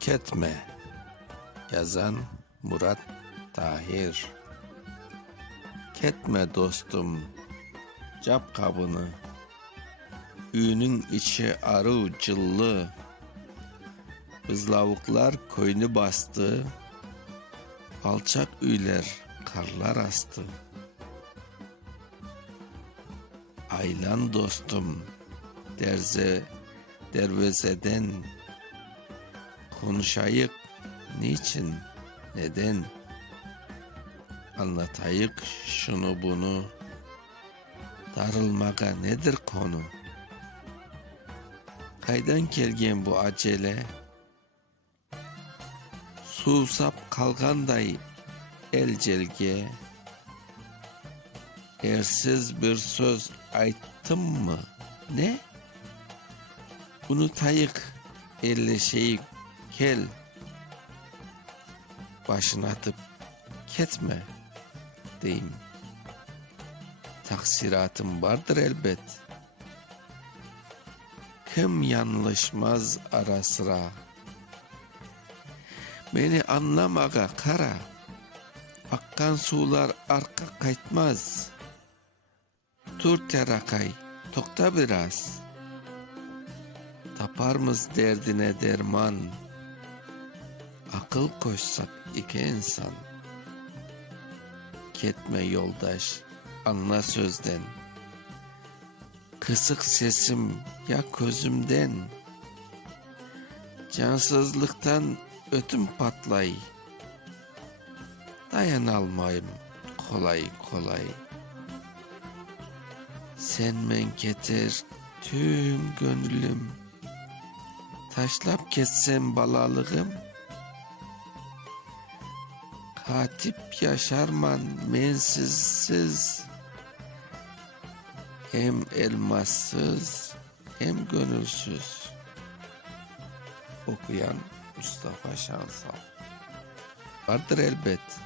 Ketme Yazan Murat Tahir. Ketme dostum. Cap kabını. Üğünün içi arı cıllı. Bızlavuklar koyunu bastı. Alçak üyler karlar astı. Aylan dostum. Derze dervezeden konuşayık. Niçin? Neden? Anlatayık şunu bunu. Darılmaga nedir konu? Kaydan gelgen bu acele? Susap kalganday el celge. Ersiz bir söz ayttım mı? Ne? Unutayık elle şeyi kel başına atıp ketme deyim. Taksiratım vardır elbet. Kim yanlışmaz ara sıra. Beni anlamaga kara. Akkan sular arka kaytmaz. Dur terakay, tokta biraz. Taparmız derdine derman. Akıl koşsak iki insan. Ketme yoldaş, anla sözden. Kısık sesim ya közümden. Cansızlıktan ötüm patlay. Dayanalmayım kolay kolay. Sen men getir tüm gönlüm. Taşlap kessem balalığım. Katip yaşarman mensizsiz. Hem elmassız hem gönülsüz. Okuyan Mustafa Şansal. Vardır elbet.